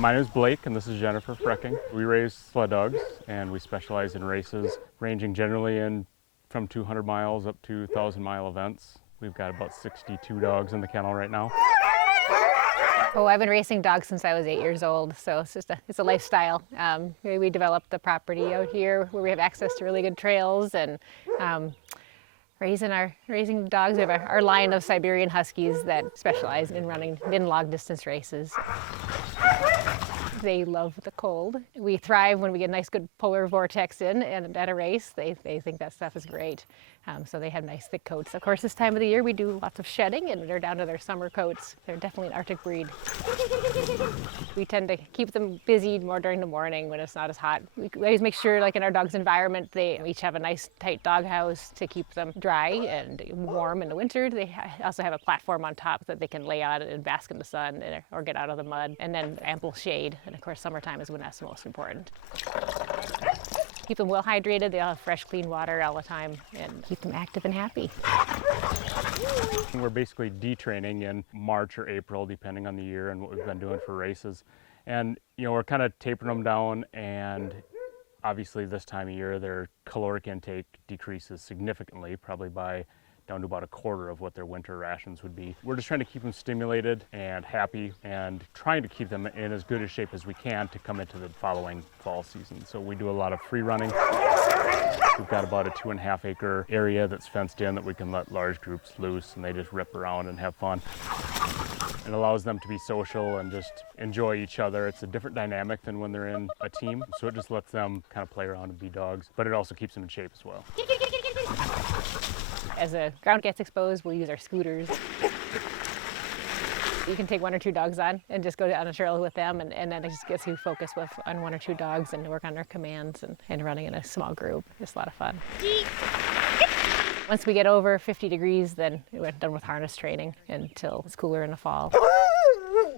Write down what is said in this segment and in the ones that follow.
My name is Blake, and this is Jennifer Freking. We raise sled dogs, and we specialize in races ranging generally in from 200 miles up to 1,000-mile events. We've got about 62 dogs in the kennel right now. Oh, I've been racing dogs since I was 8 years old, so it's a lifestyle. We developed the property out here where we have access to really good trails, and raising dogs. We have our line of Siberian Huskies that specialize in running long distance races. They love the cold. We thrive when we get a nice good polar vortex in, and at a race, they think that stuff is great. So they have nice thick coats. Of course, this time of the year we do lots of shedding, and they're down to their summer coats. They're definitely an Arctic breed. We tend to keep them busy more during the morning when it's not as hot. We always make sure, like in our dog's environment, they each have a nice tight dog house to keep them dry and warm in the winter. They also have a platform on top that they can lay on and bask in the sun or get out of the mud, and then ample shade. And of course, summertime is when that's most important. Keep them well hydrated. They all have fresh, clean water all the time, and keep them active and happy. We're basically detraining in March or April, depending on the year and what we've been doing for races. And, we're kind of tapering them down, and obviously this time of year, their caloric intake decreases significantly, probably down to about a quarter of what their winter rations would be. We're just trying to keep them stimulated and happy, and trying to keep them in as good a shape as we can to come into the following fall season. So we do a lot of free running. We've got about a 2.5 acre area that's fenced in that we can let large groups loose, and they just rip around and have fun. It allows them to be social and just enjoy each other. It's a different dynamic than when they're in a team, so it just lets them kind of play around and be dogs, but it also keeps them in shape as well. As the ground gets exposed, we'll use our scooters. You can take 1 or 2 dogs on and just go on a trail with them, and then it just gets you focused on 1 or 2 dogs and work on their commands and running in a small group. It's a lot of fun. Once we get over 50 degrees, then we're done with harness training until it's cooler in the fall.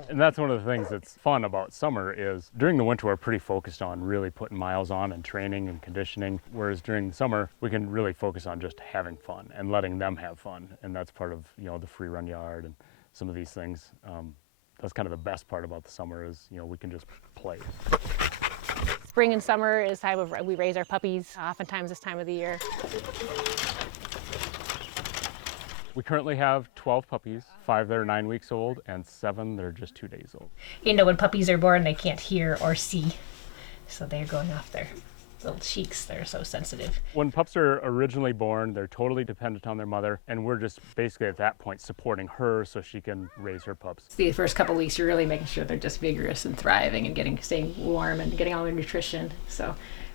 And that's one of the things that's fun about summer is during the winter we're pretty focused on really putting miles on and training and conditioning, whereas during the summer we can really focus on just having fun and letting them have fun, and that's part of the free run yard and some of these things. That's kind of the best part about the summer is we can just play. Spring and summer is time of we raise our puppies, oftentimes this time of the year. We currently have 12 puppies, 5 that are 9 weeks old, and 7 that are just 2 days old. When puppies are born, they can't hear or see, so they're going off their little cheeks. They're so sensitive. When pups are originally born, they're totally dependent on their mother, and we're just basically at that point supporting her so she can raise her pups. The first couple of weeks, you're really making sure they're just vigorous and thriving and staying warm and getting all their nutrition.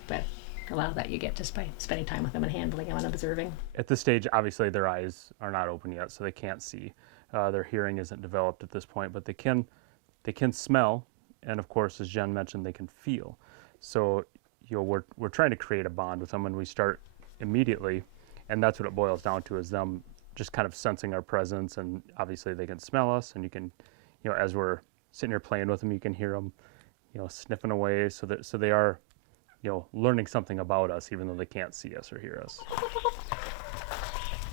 But a lot of that you get just by spending time with them and handling them and observing. At this stage, obviously their eyes are not open yet, so they can't see. Their hearing isn't developed at this point, but they can smell, and of course, as Jen mentioned, they can feel. So we're trying to create a bond with them, and we start immediately, and that's what it boils down to, is them just kind of sensing our presence, and obviously they can smell us, and you can, as we're sitting here playing with them, you can hear them, sniffing away, so they are learning something about us, even though they can't see us or hear us.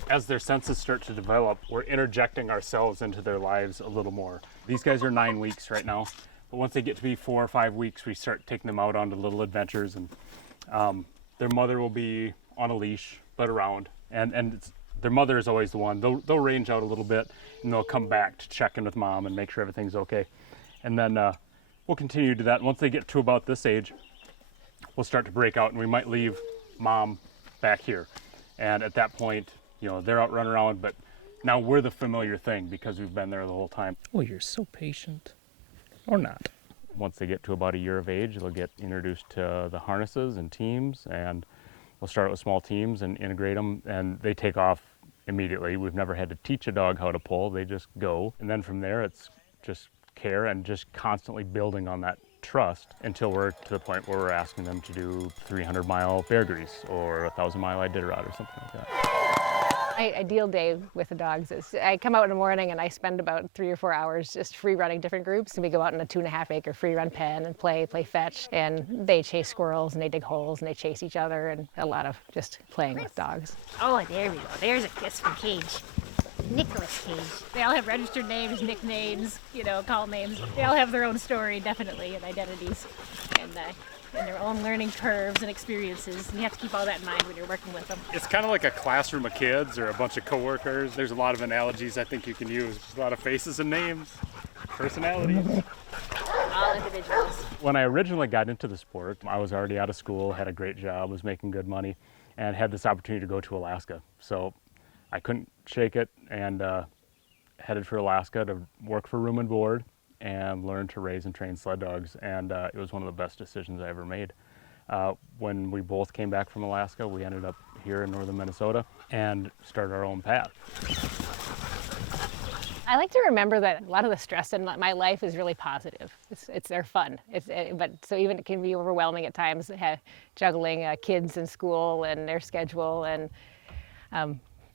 As their senses start to develop, we're interjecting ourselves into their lives a little more. These guys are 9 weeks right now, but once they get to be 4 or 5 weeks, we start taking them out onto little adventures, and their mother will be on a leash, but around, and their mother is always the one. They'll range out a little bit, and they'll come back to check in with mom and make sure everything's okay. And then we'll continue to do that. Once they get to about this age, we'll start to break out, and we might leave mom back here. And at that point, they're out running around, but now we're the familiar thing because we've been there the whole time. Oh, you're so patient. Or not. Once they get to about a year of age, they'll get introduced to the harnesses and teams, and we'll start with small teams and integrate them, and they take off immediately. We've never had to teach a dog how to pull. They just go. And then from there, it's just care and just constantly building on that trust until we're to the point where we're asking them to do 300-mile bear grease or 1,000-mile Iditarod or something like that. My ideal day with the dogs is I come out in the morning and I spend about 3 or 4 hours just free running different groups, and we go out in a 2.5 acre free run pen and play fetch, and they chase squirrels and they dig holes and they chase each other, and a lot of just playing with dogs. Oh, there we go. There's a kiss from Cage. Nicholas Cage. They all have registered names, nicknames, call names. They all have their own story, definitely, and identities, and their own learning curves and experiences. And you have to keep all that in mind when you're working with them. It's kind of like a classroom of kids or a bunch of coworkers. There's a lot of analogies I think you can use. A lot of faces and names, personalities. All individuals. When I originally got into the sport, I was already out of school, had a great job, was making good money, and had this opportunity to go to Alaska. So I couldn't shake it and headed for Alaska to work for room and board and learn to raise and train sled dogs. And it was one of the best decisions I ever made. When we both came back from Alaska, we ended up here in northern Minnesota and started our own path. I like to remember that a lot of the stress in my life is really positive. They're fun. But so even it can be overwhelming at times, juggling kids in school and their schedule and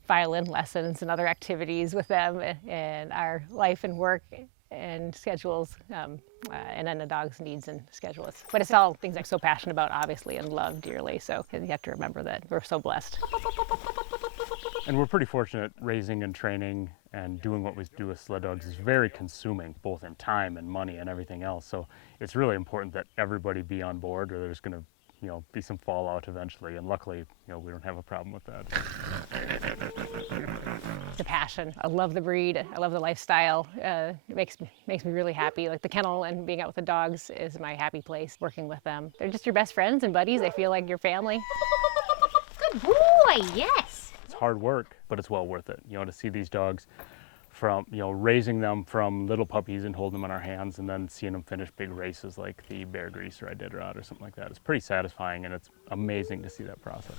violin lessons and other activities with them and our life and work and schedules, and then the dog's needs and schedules. But it's all things I'm so passionate about, obviously, and love dearly. So you have to remember that we're so blessed. And we're pretty fortunate. Raising and training and doing what we do with sled dogs is very consuming, both in time and money and everything else. So it's really important that everybody be on board, or there's going to be some fallout eventually. And luckily, we don't have a problem with that. The passion. I love the breed. I love the lifestyle. It makes me really happy. Like the kennel and being out with the dogs is my happy place. Working with them, they're just your best friends and buddies. They feel like your family. Good boy, yes. It's hard work, but it's well worth it. To see these dogs from, raising them from little puppies and holding them in our hands and then seeing them finish big races like the Bear Greaser I did or something like that. It's pretty satisfying, and it's amazing to see that process.